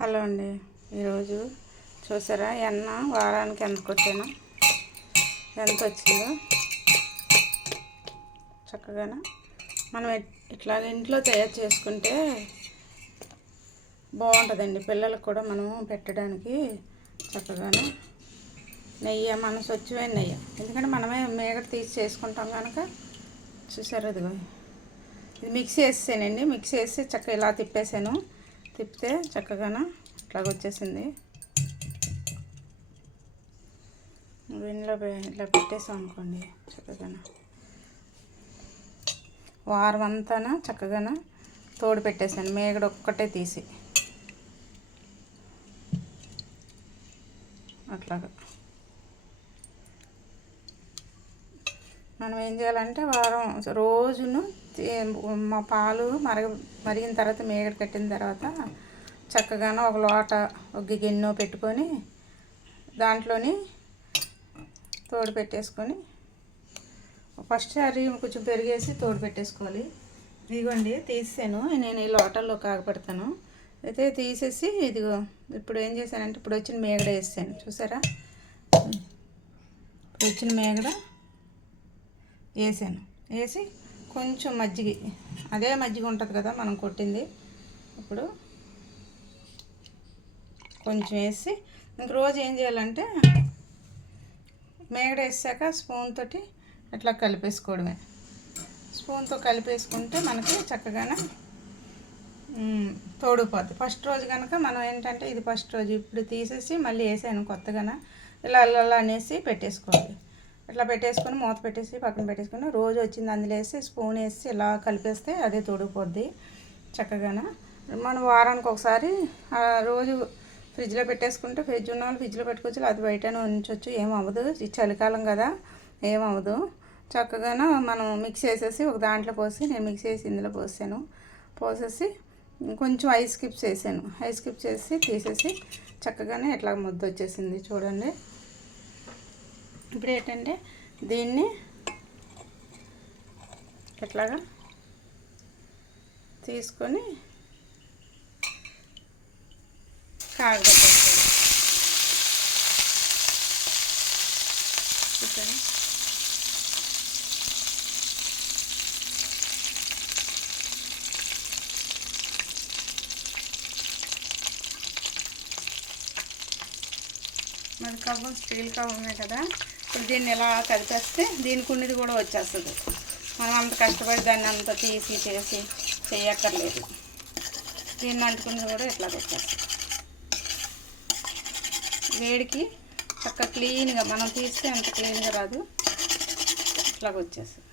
Hello అండి. ఈరోజు చూసారా ఎన్న వారానికి ఎంత కొట్టానో, ఎంత వచ్చిందో. చక్కగా మనం ఇట్లా ఇంట్లో తయారు చేసుకుంటే బాగుంటుందండి. పిల్లలకు కూడా మనము పెట్టడానికి చక్కగానే నెయ్యి, మనం స్వచ్ఛమైన నెయ్యి, ఎందుకంటే మనమే మేగడ తీసి చేసుకుంటాం కనుక. చూసారు ఇదిగో, ఇది మిక్సీ వేసానండి. మిక్సీ వేసి చక్కగా ఇలా తిప్పేసాను. తిప్పితే చక్కగా ఇట్లాగ వచ్చేసింది. ఇంట్లో ఇట్లా పెట్టేసాం అనుకోండి, చక్కగా వారం అంతా చక్కగా తోడు పెట్టేసాను, మేగడ ఒక్కటే తీసి. అట్లాగా మనం ఏం చేయాలంటే వారం రోజును మా పాలు మరిగిన తర్వాత మేగడ కట్టిన తర్వాత చక్కగా ఒక లోట, ఒక గిన్నె పెట్టుకొని దాంట్లోని తోడు పెట్టేసుకొని ఫస్ట్ సారి కొంచెం పెరిగేసి తోడు పెట్టేసుకోవాలి. ఇదిగోండి తీసాను నేను, ఈ లోటల్లో కాగపెడతాను. అయితే తీసేసి ఇదిగో ఇప్పుడు ఏం చేశానంటే ఇప్పుడు వచ్చిన మేగడ వేసాను. చూసారా, ఇప్పుడు వచ్చిన మేగడ వేసాను. వేసి కొంచెం మజ్జిగ, అదే మజ్జిగ ఉంటుంది కదా మనం కొట్టింది, ఇప్పుడు కొంచెం వేసి ఇంక రోజు ఏం చేయాలంటే మేగడ వేసాక స్పూన్ తోటి అట్లా కలిపేసుకోవడమే. స్పూన్తో కలిపేసుకుంటే మనకి చక్కగానే తోడుపోద్ది. ఫస్ట్ రోజు కనుక మనం ఏంటంటే ఇది ఫస్ట్ రోజు, ఇప్పుడు తీసేసి మళ్ళీ వేసాను కొత్తగా, ఇలా అలా అనేసి పెట్టేసుకోవాలి. ఇట్లా పెట్టేసుకొని మూత పెట్టేసి పక్కన పెట్టేసుకొని రోజు వచ్చింది అందులో వేసి స్పూన్ వేసి ఇలా కలిపేస్తే అదే తోడుకుపోద్ది చక్కగా. మనం వారానికి ఒకసారి రోజు ఫ్రిడ్జ్లో పెట్టేసుకుంటే, ఫ్రిడ్జ్ ఉన్న వాళ్ళు ఫ్రిడ్జ్లో పెట్టుకోవచ్చు, అది బయటనే ఉంచవచ్చు, ఏమవ్వదు. చలికాలం కదా, ఏమవ్వదు. చక్కగా మనం మిక్స్ చేసేసి ఒక దాంట్లో పోసి, నేను మిక్స్ చేసి ఇందులో పోసాను. పోసేసి కొంచెం ఐస్ క్యూబ్స్ వేసాను. ఐస్ క్యూబ్స్ వేసి తీసేసి చక్కగానే ఇట్లా ముద్ద వచ్చేసింది చూడండి. ఇప్పుడు ఏంటంటే దీన్ని ఇట్లాగా తీసుకొని కాగబెట్టేస్తాను. చూసారా, మరి కవ్వం స్టీల్ కవ్వమే కదా, ఇప్పుడు దీన్ని ఎలా కలిపేస్తే దీనికి ఉన్నది కూడా వచ్చేస్తుంది. మనం అంత కష్టపడి దాన్ని అంత తీసి చేసి చేయక్కర్లేదు. దీన్ని అంటుకున్నది కూడా ఇట్లా వచ్చేస్తుంది. వేడికి చక్కగా క్లీన్గా మనం తీస్తే అంత క్లీన్గా రాదు, ఇట్లాగ వచ్చేస్తుంది.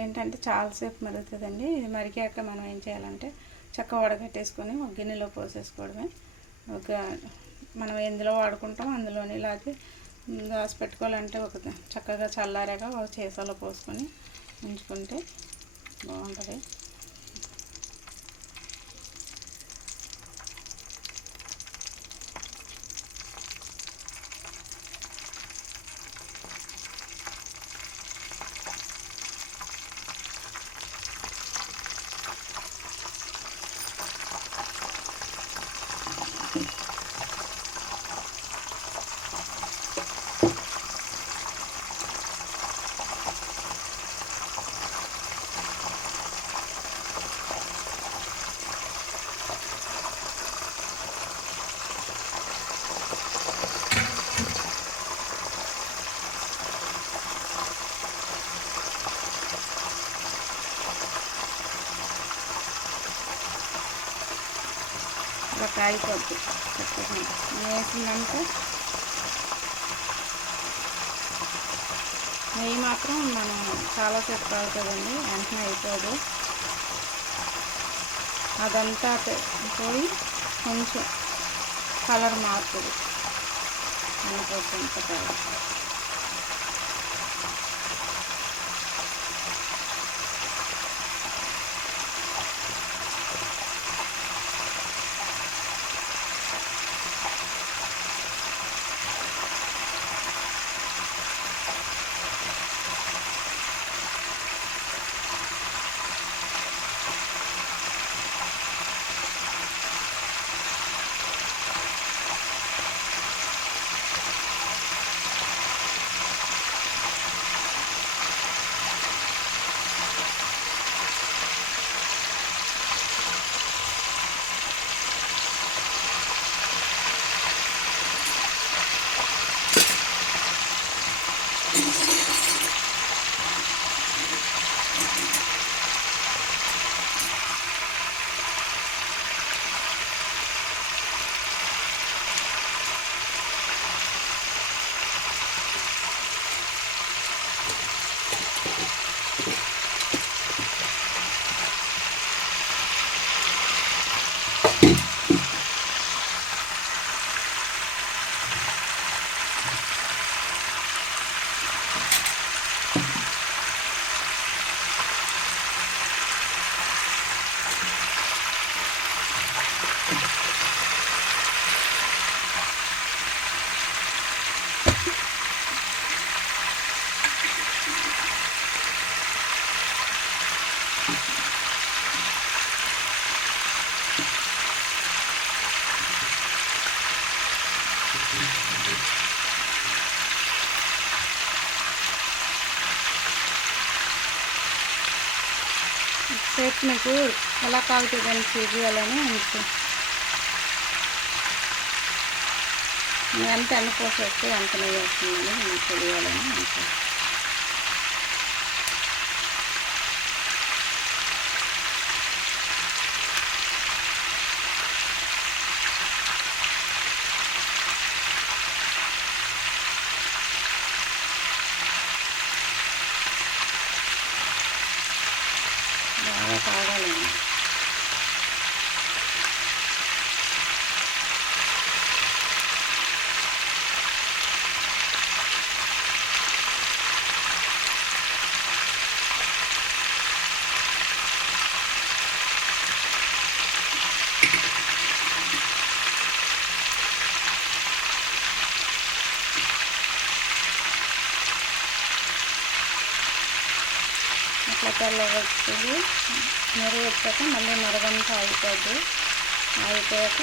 ఏంటంటే చాలాసేపు మరుగుతుందండి. ఇది మరిగాక మనం ఏం చేయాలంటే చక్కగా వడగట్టేసుకొని ఒక గిన్నెలో పోసేసుకోవడమే. ఒక మనం ఎందులో వాడుకుంటాం అందులోని ఇలాగే దాచి పెట్టుకోవాలంటే ఒక చక్కగా చల్లారాక ఒక సీసాలో పోసుకొని ఉంచుకుంటే బాగుంటుంది. ఇలా కాయిపోద్ది చక్కగా వేసిందంటే. నెయ్యి మాత్రం మనం చాలాసేపు కాగుతుందండి, వెంటనే అయిపోదు. అదంతా పోయి కొంచెం కలర్ మారుతుంది అనుకోకుండా. సేపు మీకు ఎలా కాగుతుందని చూపించాలని ఎంత ఎన్న పోసేస్తే ఎంత నెయ్యి వస్తుందని మీకు తెలియాలని అనుకుంటున్నాను. బాగా కాగాలండి. అట్లా తెల్లగా వచ్చేది మెరుగు వచ్చాక మళ్ళీ మరగంతా ఆగిపోద్ది. ఆగిపోయాక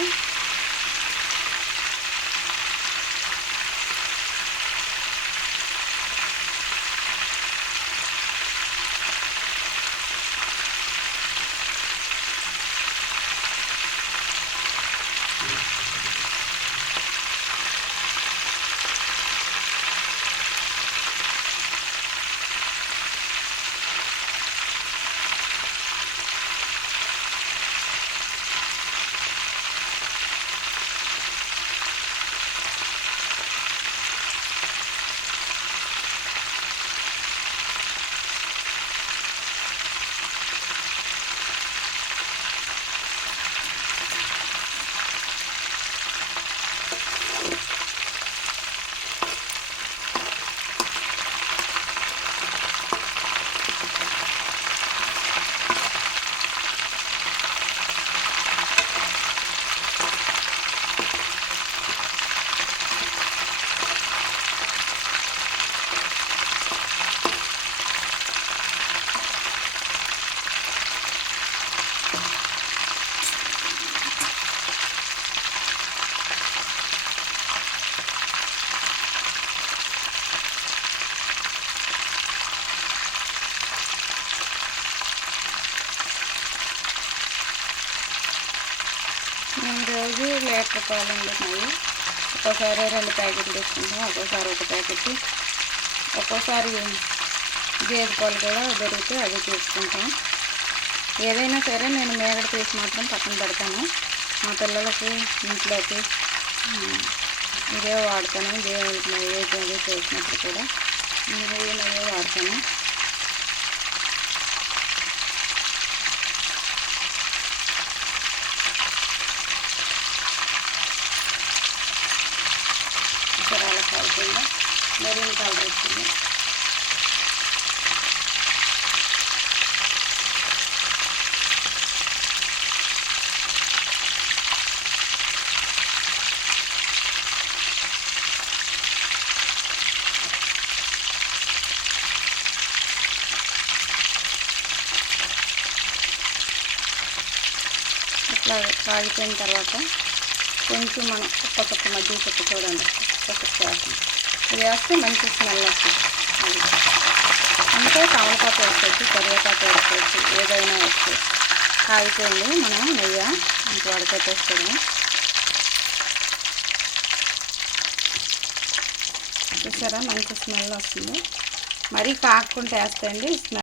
మేము రోజు లీటర్ పాలు ఉన్నాయి. ఒక్కోసారి 2 ప్యాకెట్లు తీసుకుంటాం, ఒక్కోసారి 1 ప్యాకెట్, ఒక్కోసారి గేదె పాలు కూడా దొరికితే అది తీసుకుంటాం. ఏదైనా సరే నేను మేగడ తీసి మాత్రం పక్కన పెడతాను. మా పిల్లలకి ఇంట్లోకి ఇదే వాడతాను. దేవుడికి నైవేద్యం అది చేసినప్పుడు కూడా నేను వాడతాను. అలా కాకుండా మెరూన్ కలర్ వచ్చింది. ఇట్లా కాగిపోయిన తర్వాత కొంచెం మనం ఒక్కొక్క మధ్య చెట్టు చూడండి, ఒక్కొక్క వేస్తాం. ఇది వేస్తే మంచి స్మెల్ వస్తుంది. అది అంటే తమలపాకు వేసుకోవచ్చు, కరివేపాకు వేసుకోవచ్చు, ఏదైనా వేసుకోవచ్చు. కాగిపోయింది, మనం నెయ్యి ఇంక వడకట్టేస్తాము. చూసారా మంచి స్మెల్ వస్తుంది. మరీ కాకుండా వేస్తాయండి స్మెల్.